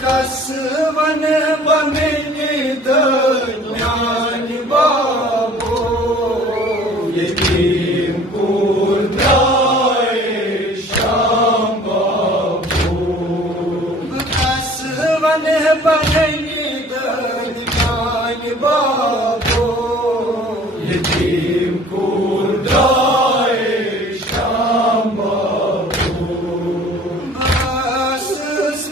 Kasvan bameni dönyan babo yetim kurday şam babo Kasvan bameni dönyan babo yetim kurday şam babo Asız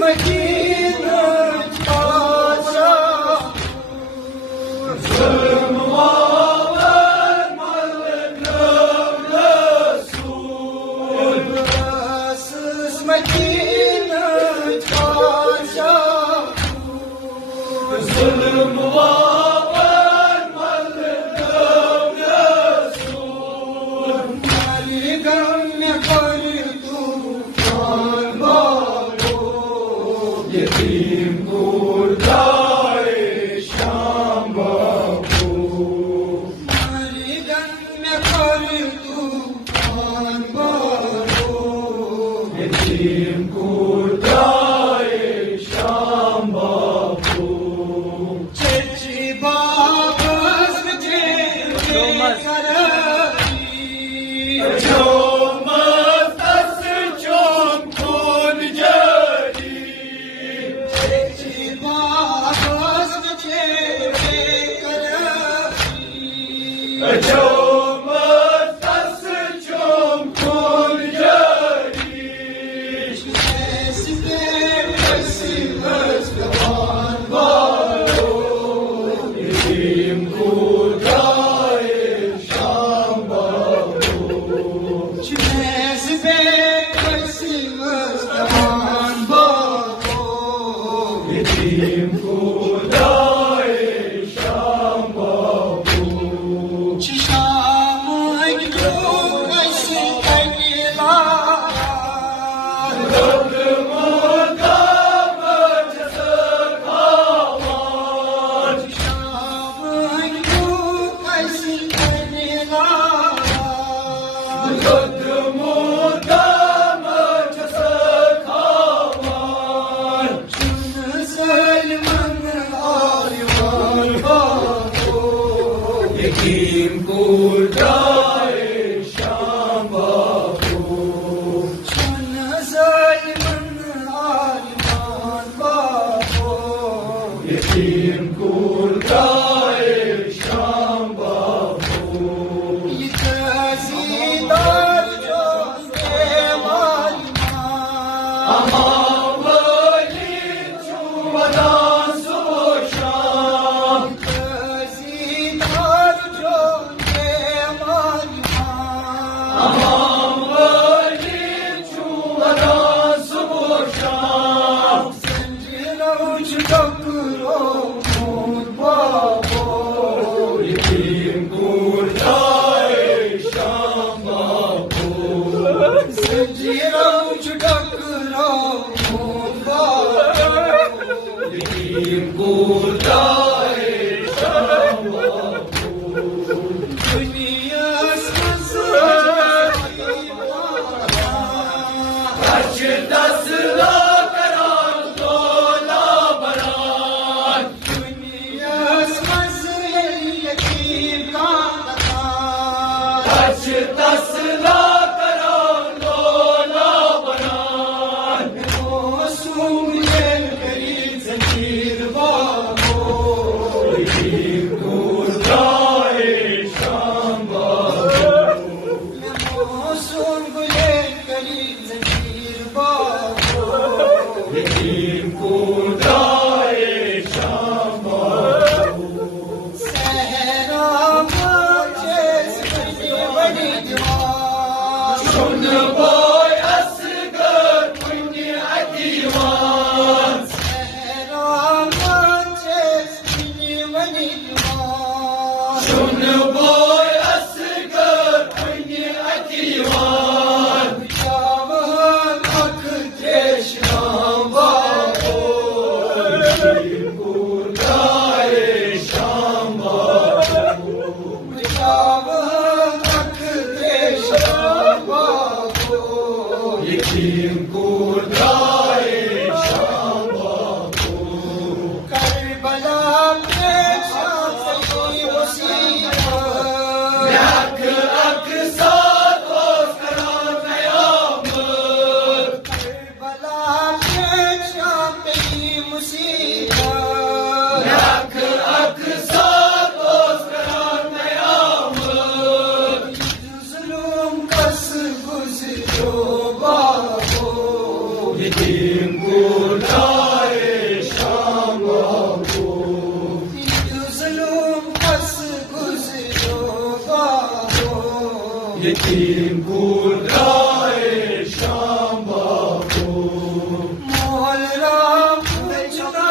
यतीम कुर्ताए शाम बाबू ये तहसीलदार जो के मालिमा अमावली चुवदा सुशाम तहसीलदार जो के मालिमा अमावली चुवदा सुशाम संजना उच डकरो मोर बाबो यतीम कुर्ताए शाम बाबो संजना उच डकरो मोर बाबो यतीम कुर्ताए शाम बाबो दुनिया यतीम कुर्ताए शाम बाबू सहरा मुझे बड़ी दीवार सुन बोय असगर पुण्य अतीवान सहरा मुझे बड़ी दीवार सुन बोय असगर पुण्य अतीवान चावल अख देश यतीम कुर्ताए शाम बाबू यतीम कुर्ताए शाम बाबू करबला पे शाही मुसीबत अख अख साथ करार कयामत करबला पे शाही मुसीबत अख अख साथ करार कयामत जुल्म कस गुज़रो बाबो यतीम कुर्ताए शाम बाबू जुल्म कस गुज़रो बाबो यतीम कुर्ताए शाम बाबू मोल राम चुना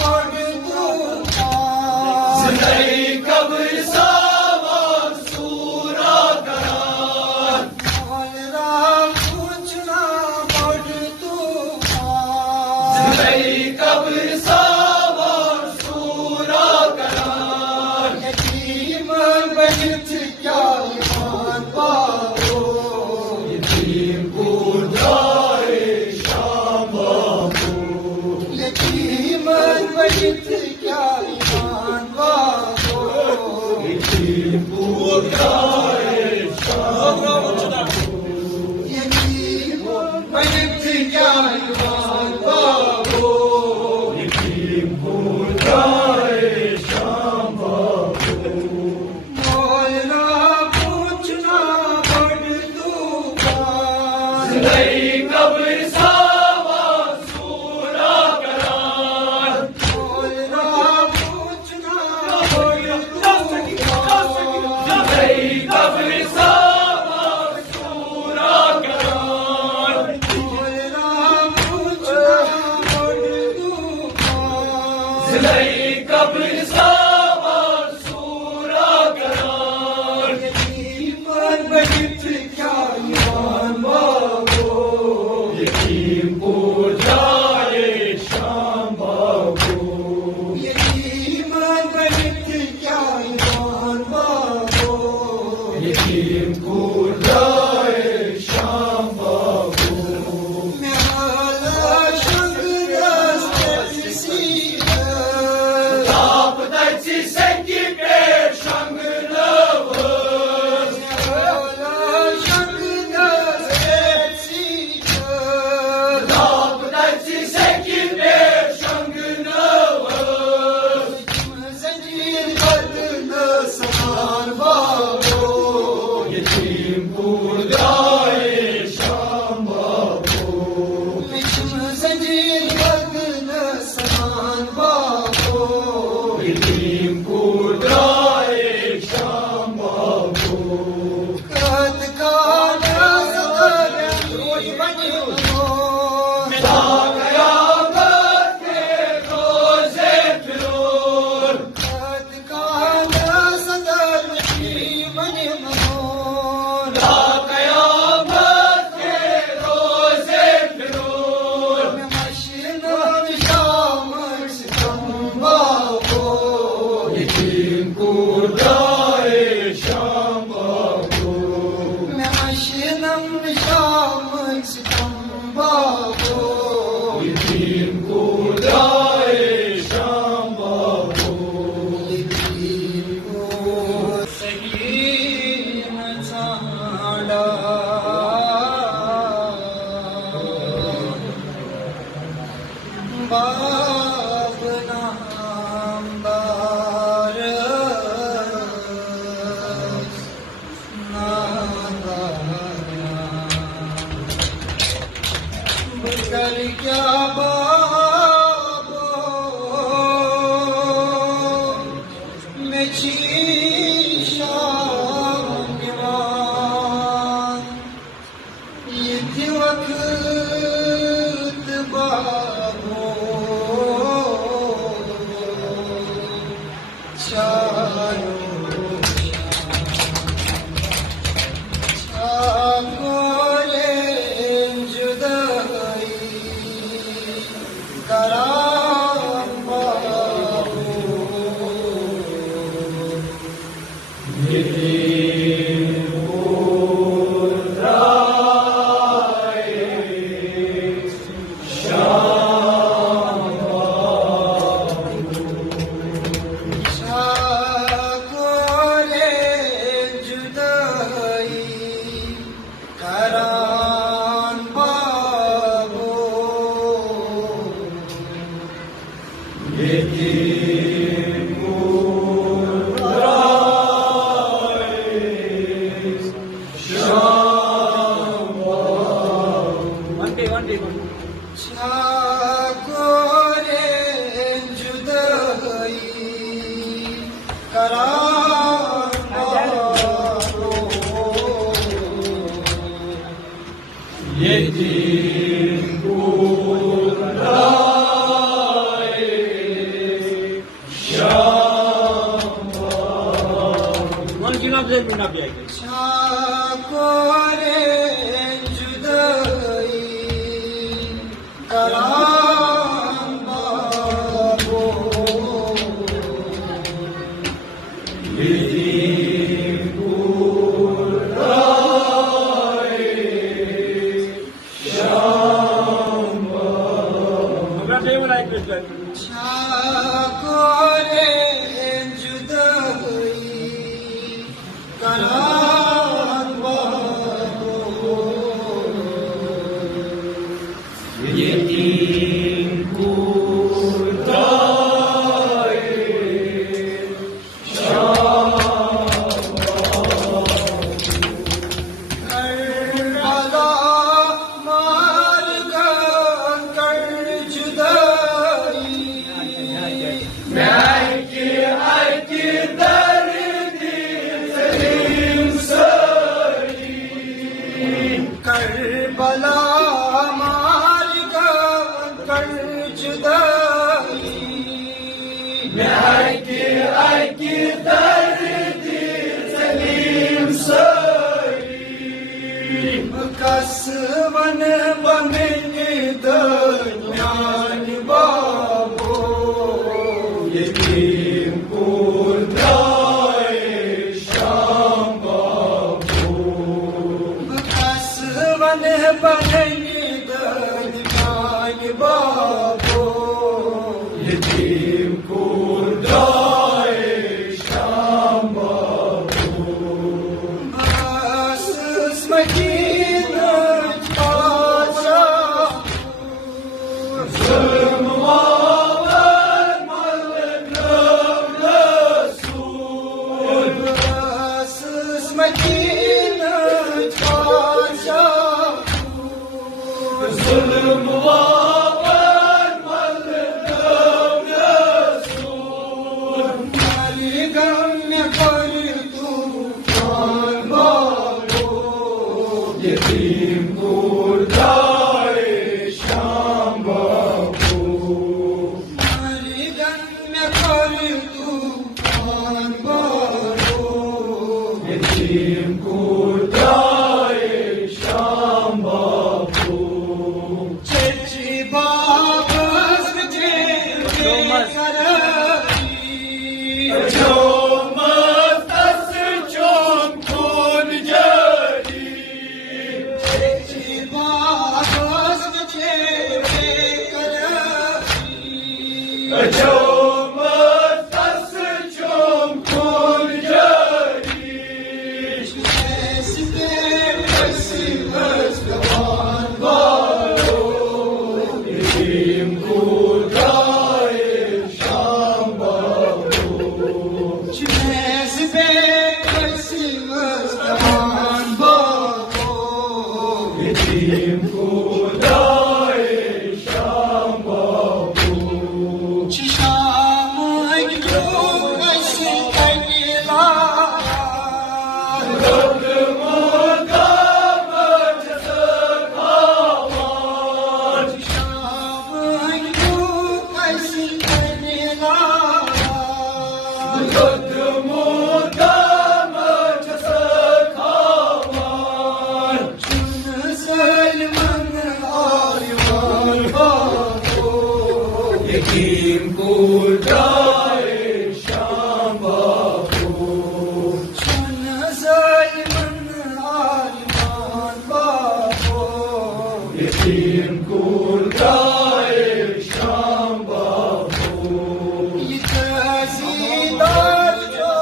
पड़ जिंदगी कब्र सावन सूरा करार मोल राम चुना पड़ जिंदगी कब्र सावन सूरा करार यतीम बनित क्या ईमान पाओ यतीम कुर्ताए शाम बाबू यतीम बनित क्या ईमान पाओ यतीम कुर्ताए शाम बाबू यतीम बनित क्या ईमान पाओ यतीम कुर्ताए शाम बाबू मोलना पूछना बड़ तूफान जिंदगी कब्र सावन सूरा करार मोलना पूछना बड़ तूफान जिंदगी क्या बाबो में शामिवान ये थी वक्त बाबो चारो कसवन बंदे दरम्यान बाबो यतीम कुर्दाए शाम बाबो कसवन बंदे दरम्यान बाबो यतीम कुर्दाए शाम बाबो बस स्मृति Sim, युद्ध मुद्दाम खावान सलमान आलिमान बाबो यकीन कुर्दाए शाम बाबो सलमान आलिमान बाबो यकीन कुर्दाए शाम बाबो यजीदार जो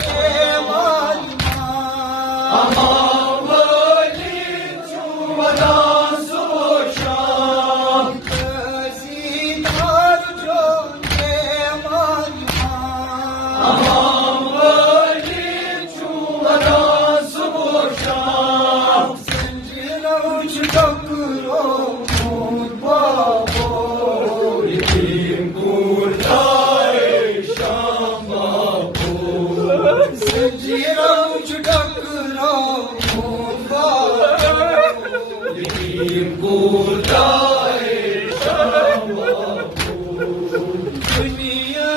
के मालिमान अमावली चुमदान सुशाम यजीदार जो के मालिमान अमावली चुमदान सुशाम संजनौज डकरो मोन बाबो यकीन कुर्दाए शाम बाबो संजनौज डकरो मोन बाबो यकीन कुर्दाए शाम बाबो दुनिया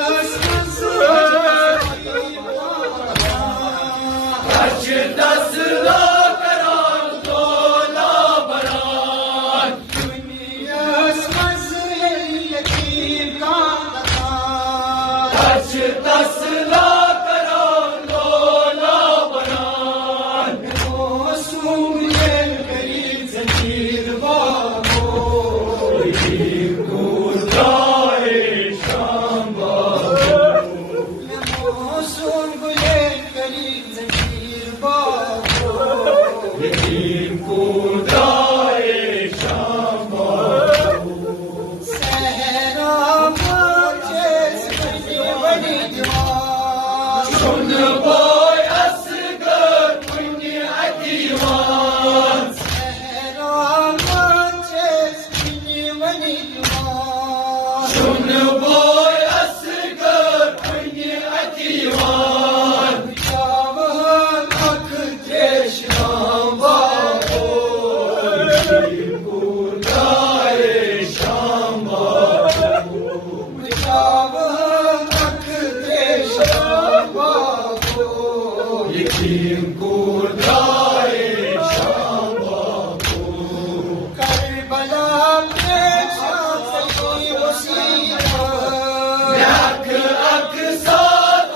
कश दस लाख रान तोला बरान दुनिया यतीम का कश दस लाख रान तोला बरान मौसूम करी जंजीर बाबो यकीन कुर्दाए शाम बाबो मौसूम करी जंजीर बाबो यकीन कुर्दाए शाम बाबो सहरा मुझे बड़ी जवान सुन बोय असगर पुण्य अदीवान सहरा मुझे बड़ी जवान सुन बोय असगर पुण्य अदीवान चावल अख देश राम बाबो यकीन कुर्दाए शाम बाबो चावल अख देश राम बाबो यकीन कुर्दाए शाम बाबो करबला के शादी मुसीबत यक अक साथ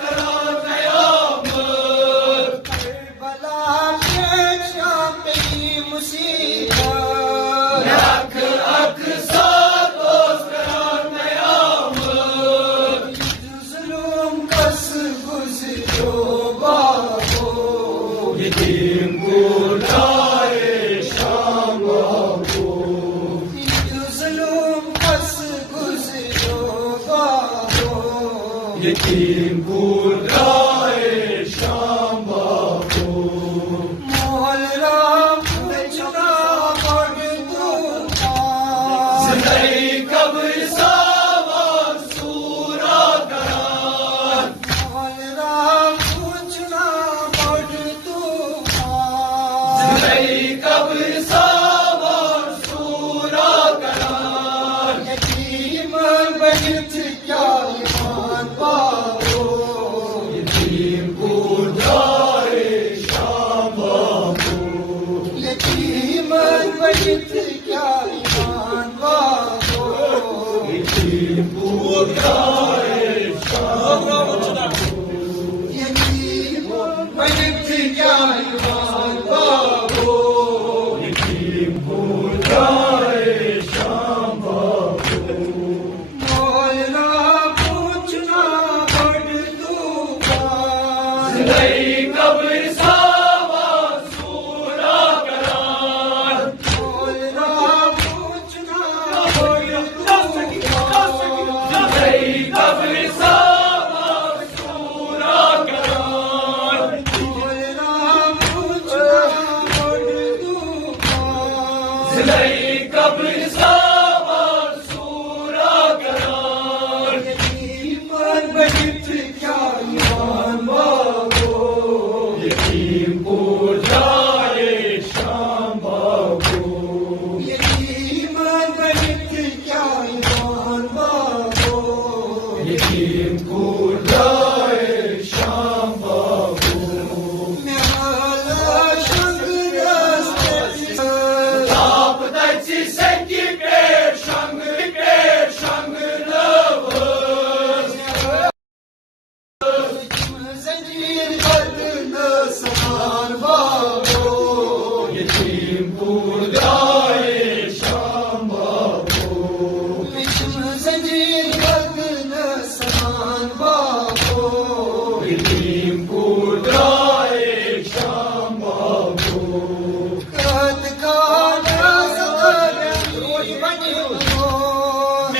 करां कयामत करबला के शादी मुसीबत यक अक साथ करां कयामत जुल्म कस गुजरो बाबो यकीन कुर्दाए शाम बाबो जुल्म कस गुजरो बाबो यकीन कुर्दाए शाम बाबो मोहल राम चुना पड़ तूफान जिंदगी कब्र सावन सूरा करान मोहल राम चुना पड़ तूफान जिंदगी कब्र सावन सूरा करान यतीम बनित क्या ईमान पाओ यकीन कुर्दाए शाम बाबो यतीम बनित क्या ईमान पाओ यकीन कुर्दाए शाम यतीम बनित क्या ईमान पाओ यकीन कुर्दाए शाम बाबो मोहल्ला पूछना पड़ तूफान जिंदगी कब्र सावन सूरा करान मोहल्ला पूछना पड़ तूफान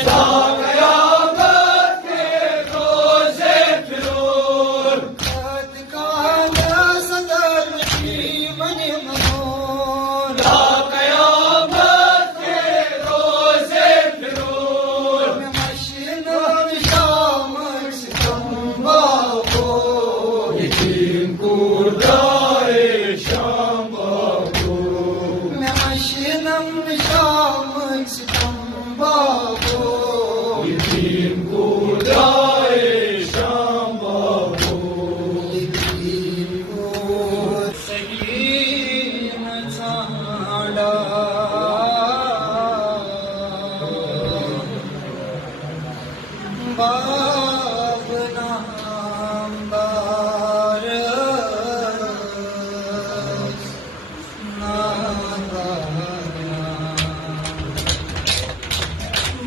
Ta kıyamet ke roze firur. तत्काल सदर जीवन Manor Ta kıyamet ke roze firur. मशीनों शामस तंबाबो Yetim kurdaye Şam babu. मशीनम शामस तंबाबो Yetim kurdaye Şam babu. सगीन साड़ा बाब नामदार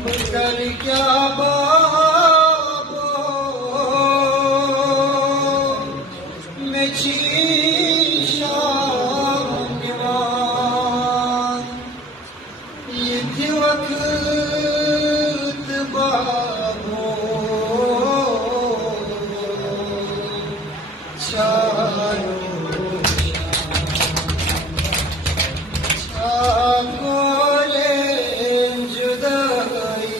बदल क्या बाबो मैं शामिवान ये थी वक्त बाबो चारो गोले जुदाई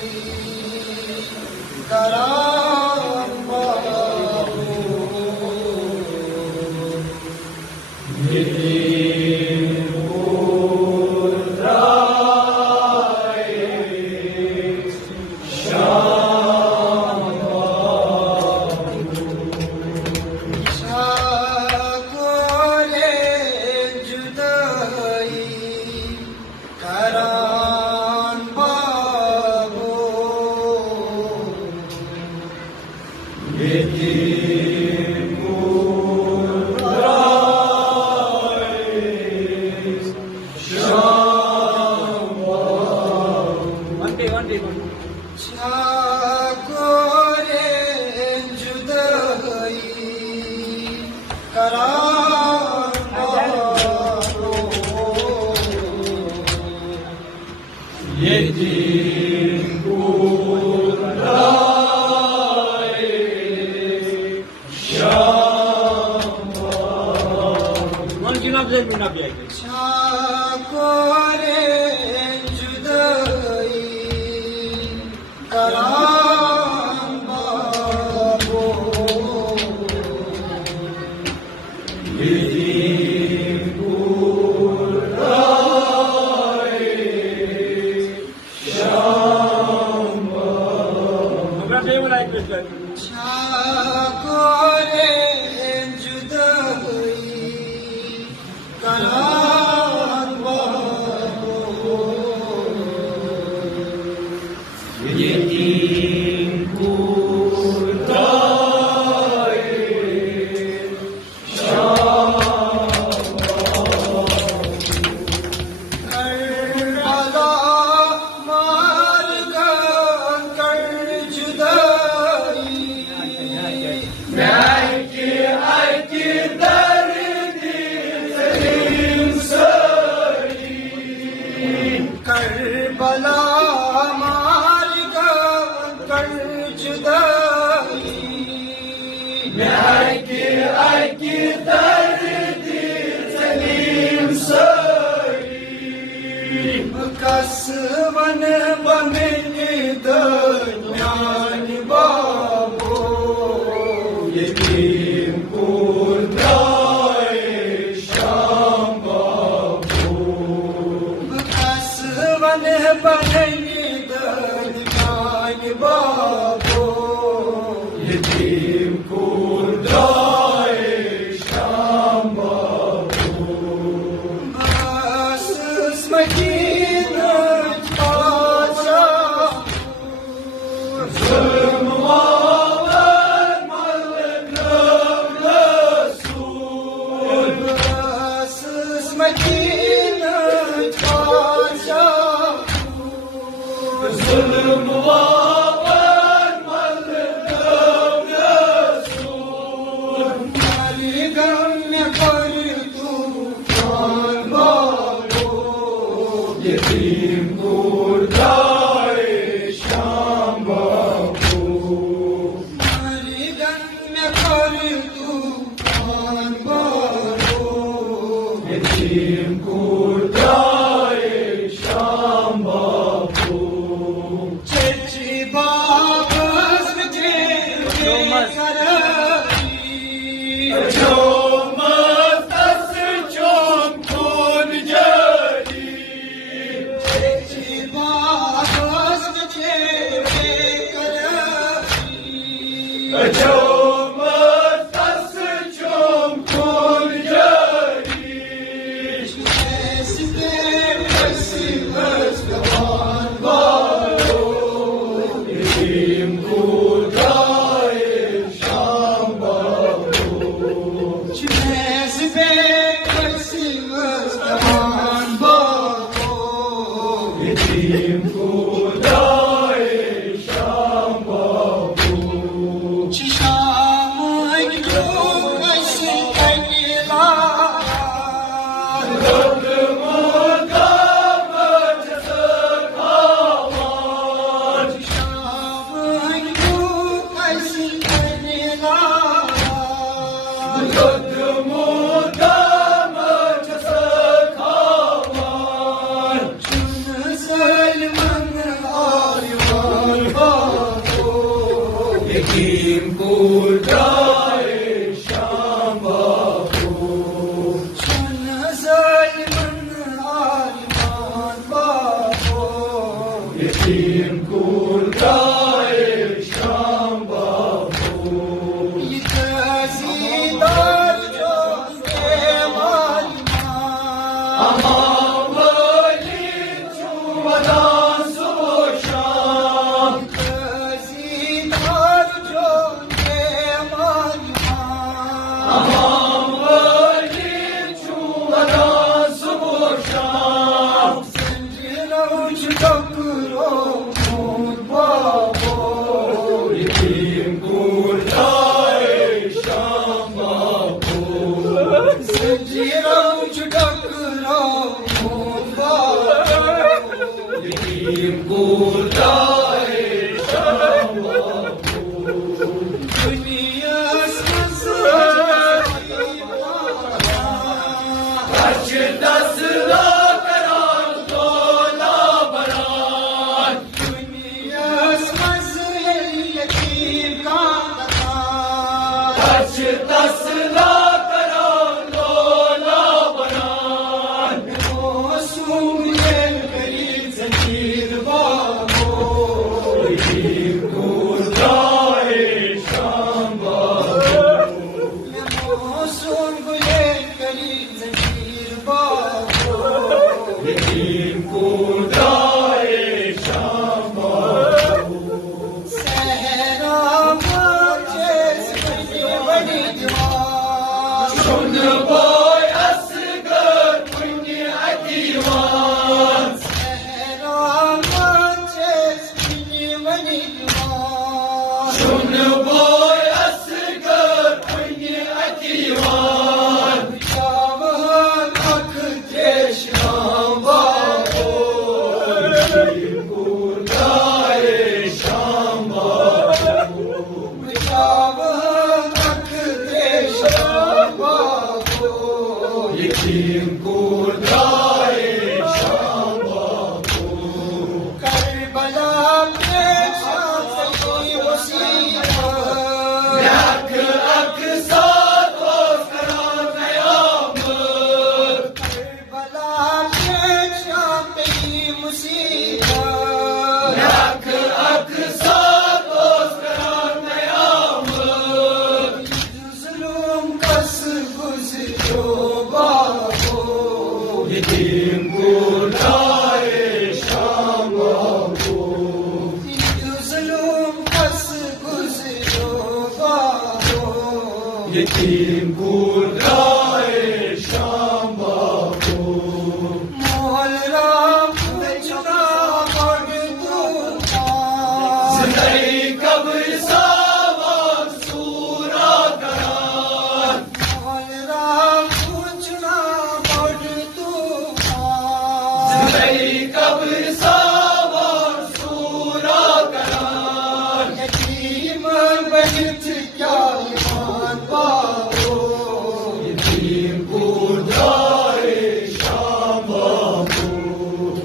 कराम बाबू गोले जुदाई कराम बाबू गोले जुदाई कराम बाबू Yetim kurdaye Şam गोले जुदाई कराम बाबू Yetim kurdaye Şam गोले जुदाई कराम बाबू Yetim kurdaye करबला मार कर जुदाई Belki ayki derdi senin söyleyin. Karbala मार कर जुदाई Belki ayki derdi senin söyleyin. Kasavan बमिन दरम्यान बाबो Yetim kurdaye Şam babu. Kasavan बमिन दरम्यान बाबो Yetim kurdaye Şam babu. बस मकीन पासा Zulüm muhabbet mallıkım Resul. बस मकीन पासा Zulüm muhabbet mallıkım Resul. गम पर तूफान बाबो Yetim kurdaye Şam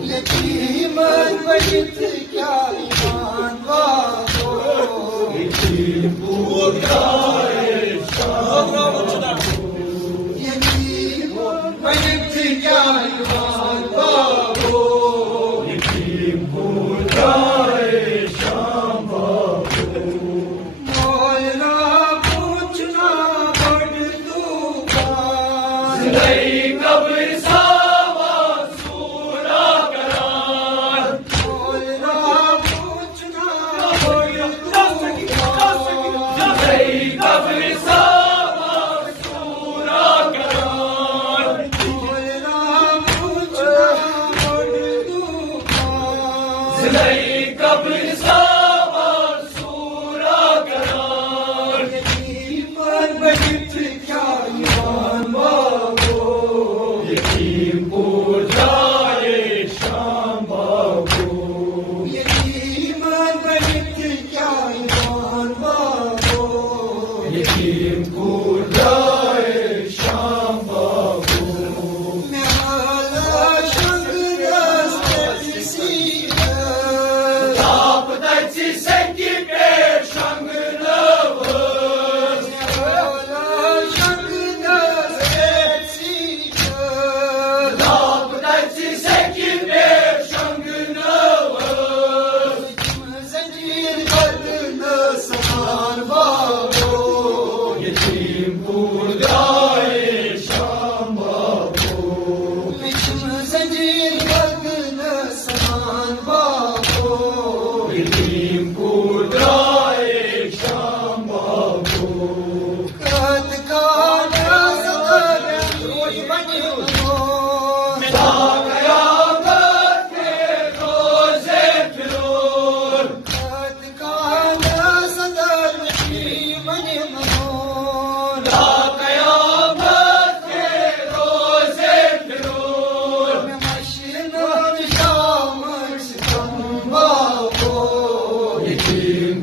Yetimen ve gitti ya iman var.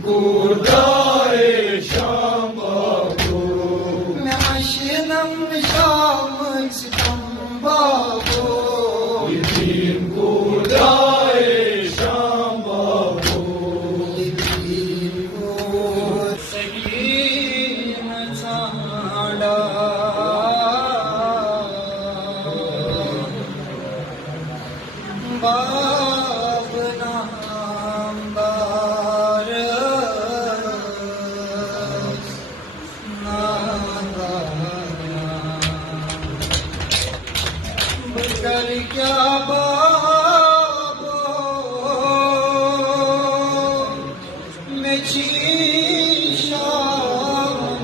खुदाए शाम बाबू معشنم شامك ستنبابو दिन खुदाए शाम बाबू سكينة على بابنا بارس بگر کیا بابو میں چیشان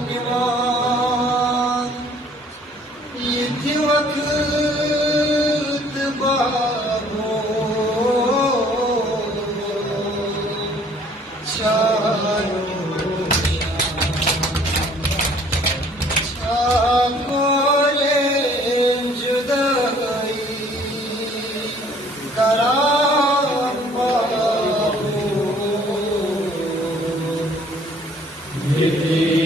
دیوان یہ تھی وقت بابو چاروں کرام بابو मेरी